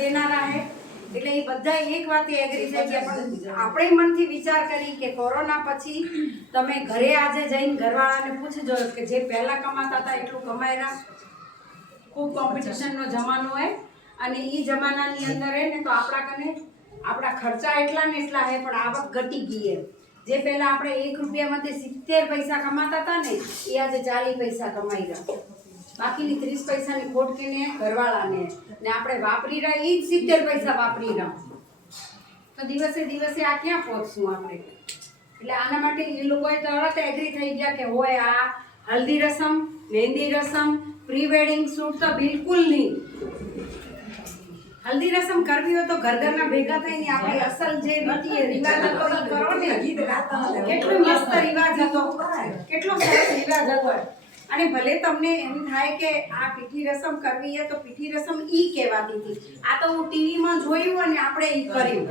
દેનારા હે. એટલે એ બધા એક વાતે એગ્રી ગયા પણ આપણે મનથી વિચાર કરી કે કોરોના પછી તમે ઘરે આજે જઈને ઘરવાળાને પૂછજો કે જે પહેલા કમાતા હતા એટલું કમાયરા. ખૂબ કોમ્પિટિશનનો જમાનો હોય અને એ જમાનાની અંદર હે ને તો આપણા કને આપણા ખર્ચા એટલા ને એટલા હે, પણ આવક ઘટી ગઈ હે. જે પહેલા આપણે એક રૂપિયામાંથી સિત્તેર પૈસા કમાતા હતા ને, એ આજે ચાલીસ પૈસા કમાઈ રહ્યા. બાકીની ત્રીસ પૈસાની ખોટ કેને ઘરવાળાને. ને આપણે વાપરી રહ્યા એ જ સિત્તેર પૈસા વાપરી રહ્યા. તો દિવસે દિવસે આ ક્યાં પહોંચશું આપણે? એટલે આના માટે એ લોકોએ તરત એગ્રી થઈ ગયા કે હોય આ હલ્દી રસમ મહેંદી રસમ પ્રી વેડિંગ શૂટ તો બિલકુલ નહીં. હલ્દી રસમ કરવી હોય તો ઘર ઘરના ભેગા થઈને આપણી અસલ જે રીતિ એ રિવાજ હતો એ કરો ને. કેટલો મસ્ત રિવાજ હતો. કેટલો સરસ રિવાજ હતો. અને ભલે તમને એમ થાય કે આ પીઠી રસમ કરવી છે તો પીઠી રસમ ઈ કહેવાતી હતી. આ તો હું ટીવીમાં જોયું અને આપણે ઈ કર્યું.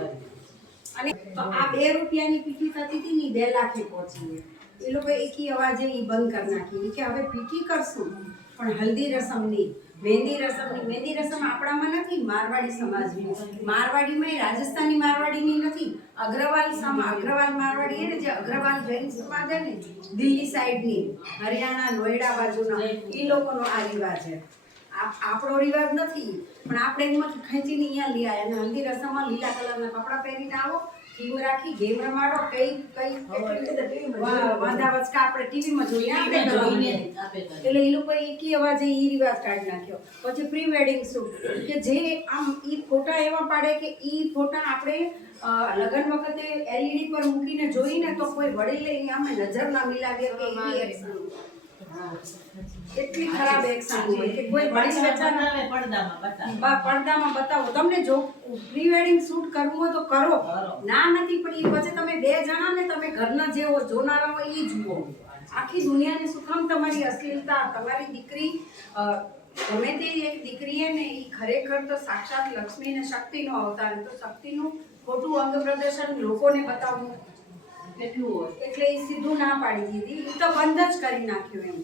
અને તો આ બે રૂપિયાની પીઠી થતી હતી ને બે લાખે પહોંચી એ લોકો એકી અવાજે ઈ બંધ કરી નાખી. કે હવે પીઠી કરશું પણ હલ્દી રસમ નહીં. મહેંદી રસમ નહીં મહેંદી રસમ આપણામાં નથી, મારવાડી સમાજની. મારવાડીમાં એ રાજસ્થાની મારવાડીની નથી. અગ્રવાલ અગ્રવાલ મારવાડી એને જે અગ્રવાલ જૈન સમાજ ને, દિલ્હી સાઈડની, હરિયાણા, નોઈડા બાજુના, એ લોકોનો આ રિવાજ છે. આપણો રિવાજ નથી, પણ આપણે એમાંથી ખેંચીને અહીંયા લઈ આવ્યા અને હલ્દી રસમમાં લીલા કલરના કપડાં પહેરીને આવો થીમ રાખી ગેમ રમાડો કઈ કઈ વાંધા વચકા આપણે ટીવીમાં જોઈએ આપણે. એટલે એ લોકો એકી અવાજે ઈ રિવાજ કાઢી નાખ્યો. પછી પ્રી વેડિંગ શૂટ કે જે આમ ઈ ફોટા એવા પાડે કે ઈ ફોટા આપણે લગ્ન વખતે એલઈડી પર મૂકીને જોઈને તો કોઈ વડીલે આમે નજર ના મિલાવીએ કે એવી એટલી ખરાબ એક્શન હોય કે કોઈ વડીલ બેચારા બા પડદામાં બતાવો. તમને જો પ્રી વેડિંગ શૂટ કરવું હોય તો કરો. ના નથી પણ એ પછી તમે બે જણા ને તમે ઘરના જેવો જોનારા હોય એ જુઓ. આખી દુનિયાને શું કામ તમારી અશ્લીલતા. તમારી દીકરી ગમે તે એક દીકરી હે ને એ ખરેખર તો સાક્ષાત લક્ષ્મી ને શક્તિનો અવતાર. તો શક્તિનું ખોટું અંગ પ્રદર્શન લોકોને બતાવવું કેટલું હોય. એટલે એ સીધું ના પાડી દીધી. એ તો બંધ જ કરી નાખ્યું એમ.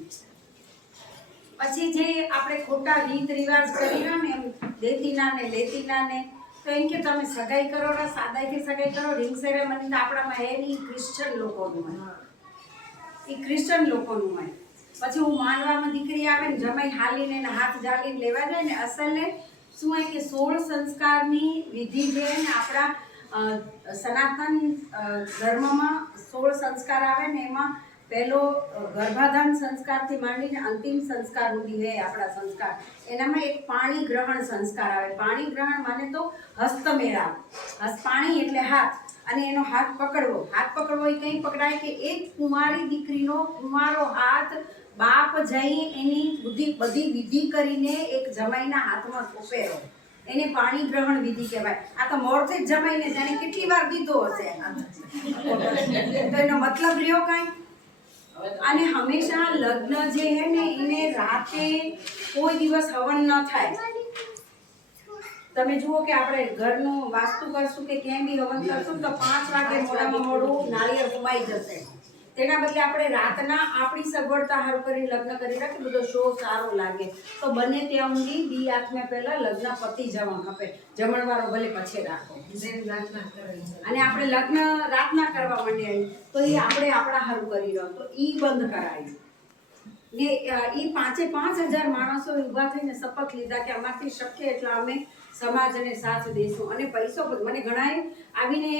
પછી જે આપણે ખોટા રીત રિવાજ કરી ને એમ દેતીના ને લેતીના ને તો એમ કે તમે સગાઈ કરો ને, સાદાઈથી સગાઈ કરો રિંગ સેરેમની તો આપણામાં એ નહીં ક્રિશ્ચન લોકોનું હોય. એ ક્રિશ્ચન લોકોનું હોય. પછી હું માનવામાં દીકરી આવે ને, જમાઈ હાલીને એને હાથ જાળીને લેવા જાય ને, અસલે શું હોય કે સોળ સંસ્કારની વિધિ જે ને, આપણા સનાતન ધર્મમાં સોળ સંસ્કાર આવે ને એમાં પહેલો ગર્ભાધાન સંસ્કારથી માંડીને અંતિમ સંસ્કાર સુધી રહે આપણા સંસ્કાર. એનામાં એક પાણી ગ્રહણ સંસ્કાર આવે. પાણી ગ્રહણ માને તો હસ્તમેળા. હસ્ત પાણી એટલે હાથ. અને એનો હાથ પકડવો. હાથ પકડવો એ કંઈ પકડાય કે એક કુમારી દીકરીનો કુમારો હાથ, બાપ જઈ એની બધી બધી વિધિ કરીને એક જમાઈના હાથમાં સોંપેરો એને પાણી ગ્રહણ વિધિ કહેવાય. આ તો મોરથી જ જમાઈને જાણે કેટલી વાર દીધો હશે. તો એનો મતલબ રહ્યો કાંઈ? અને હંમેશા લગ્ન જે હે ને, એને રાતે કોઈ દિવસ હવન ન થાય. તમે જુઓ કે આપણે ઘરનું વાસ્તુ કરશું કે ક્યાંય બી હવન કરશું તો પાંચ વાગે મોડામાં મોડું નાળિયેર ઉમાઈ જશે. તેના બદલે આપણે રાતના આપણી સગવડતા હારું કરી લગ્ન કરી રાખે બધો શો સારો લાગે. તો બને ત્યાં સુધી દી આઠમે પહેલા લગ્ન પતી જવા ખપે જમણવારો ભલે પછી રાખો. અને આપણે લગ્ન રાતના કરવા માંડ્યા તો એ આપણે આપણા હારું કરી રહ્યો તો એ બંધ કરાય. ને એ પાંચે પાંચ હજાર માણસો ઊભા થઈને શપથ લીધા કે અમારથી શક્ય એટલા અમે સમાજને સાથ દઈશું અને પૈસો પણ મને ઘણાએ આવીને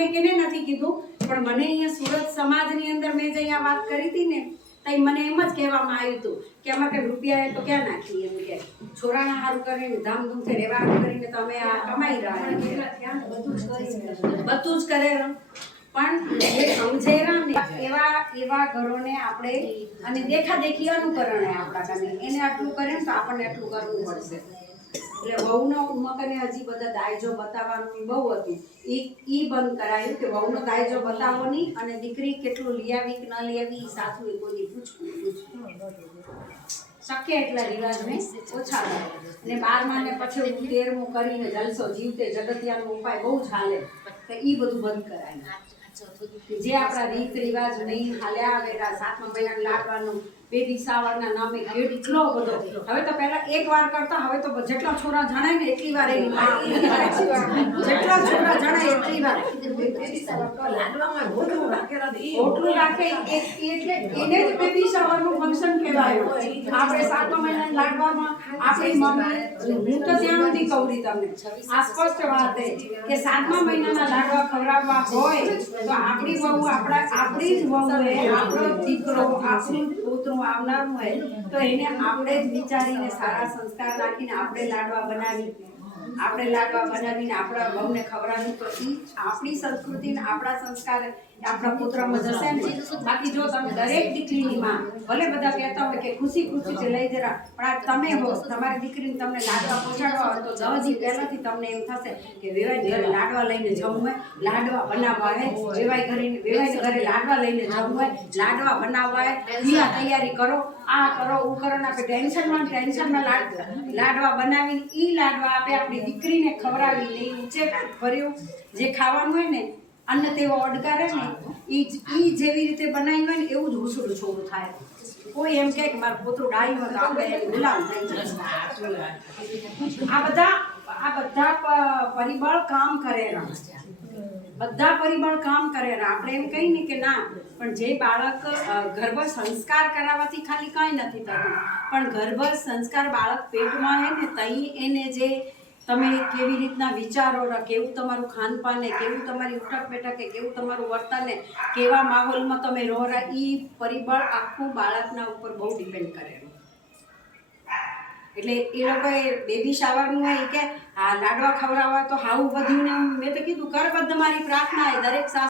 મને કેને નથી કીધું પણ મને અહીંયા સુરત સમાજની અંદર મેં જે અહીંયા વાત કરી હતી ને તઈ મને એમ જ કહેવામાં આવ્યું હતું કે અમારે કંઈ રૂપિયા તો ક્યાં નાખી એમ કે છોરાના હારું કરીને ધામધૂમથી રહેવા કરીને તો અમે આ કમાઈ રહ્યા. બધું જ કરે. પણ જે સમજેરા ને એવા એવા ઘરોને આપણે અને દેખા દેખી અનુકરણ આપણા કને એને આટલું કરે ને તો આપણને આટલું કરવું પડશે એટલે વહુનો ઉમકને હજી બધા દાયજો બતાવવાનું બહુ હતું. એ એ બંધ કરાયું કે વહુનો દાયજો બતાવો નહીં અને દીકરી કેટલું લઈ આવી કે ન લઈ આવી ઈ સાસુએ કોઈ પૂછવું શક્ય એટલા રિવાજ મેં ઓછા કરે. ને બારમા ને પછી હું તેરમું કરીને જલસો જીવતે જગતિયાનો ઉપાય બહુ ચાલે તો એ બધું બંધ કરાય. જે આપણા રીત રિવાજ નહીં હાલ્યા આવે સાતમા મહિના લાડવાનું બેબી સાવરના નામે એટલો બધો. હવે તો પહેલા એક વાર કરતા, હવે તો જેટલા છોરા જણાય ને એટલી વાર એની જેટલા છોરા જણાય એટલી વાર. ઓટલું રાખે એટલે એને જ બેબી સાવરનું ફંક્શન કહેવાય. આપણે સાતમા મહિના લાડવામાં આપણી મમ્મી, હું તો ત્યાં નથી કહું તમને, આ સ્પષ્ટ વાત છે કે સાતમા મહિનાના લાડવા ખવડાવવા હોય તો આપણી વહુ આપણા, આપણી જ વહુ આપણો દીકરો, આપણું જ પોતરું આવનારું હોય તો એને આપણે જ વિચારીને સારા સંસ્કાર નાખીને આપણે લાડવા બનાવી આપણે લાડવા બનાવીને આપણા બહુને ખવડાવી તો એ આપણી સંસ્કૃતિ આપણા સંસ્કાર આપણા પુત્રમાં જશે ને બાકી જો તમે દરેક દીકરીની માં ભલે બધા કહેતા હોય કે ખુશી ખુશી છે લઈ જરા પણ આ તમે હો તમારી દીકરીને તમને લાડવા પહોંચાડવા હોય તો દસ પહેલાંથી તમને એમ થશે કે વેવાઈ ઘરે લાડવા લઈને જવું હોય લાડવા બનાવવા હોય વેવાઈ ઘરે વેવાઈ ઘરે લાડવા લઈને જવું હોય લાડવા બનાવવા હોય દિયા તૈયારી કરો આ કરો ઉ કરો ને આપણે ટેન્શનમાં ટેન્શનમાં લાડ લાડવા બનાવીને એ લાડવા આપે આપણી દીકરીને ખવડાવી લઈ ઉચેક ભર્યું. જે ખાવાનું હોય ને અન્ન તેવો અડકારે ને જ- ઈ જેવી રીતે બનાવી હોય ને, એવું જ હુસડું છોડું થાય. કોઈ એમ કહે કે મારું પોતું ડાયું હોય તો આપણે ગુલામ થઈ જાય. આ બધા આ બધા પરિબળ કામ કરેલા બધા પરિબળ કામ કરેલા આપણે એમ કહીએ ને કે ના, પણ જે બાળક ગર્ભ સંસ્કાર કરાવવાથી ખાલી કાંઈ નથી થતું. પણ ગર્ભ સંસ્કાર બાળક પેટમાં હે ને, તઈ એને જે તમે કેવી રીતના વિચારો કેવું તમારું ખાનપાન કેવું તમારી ઉઠક બેઠક કેવું તમારું વર્તન કેવા માહોલમાં તમે રહો એ પરિબળ આખું બાળકના ઉપર બહુ ડિપેન્ડ કરેલું એટલે એ લોકોએ બેબી શાવરનું હોય કે આ લાડવા ખવડાવવા તો હાવું વધ્યું ને મેં તો કીધું કરબદ્ધ મારી પ્રાર્થના એ દરેક સાસુ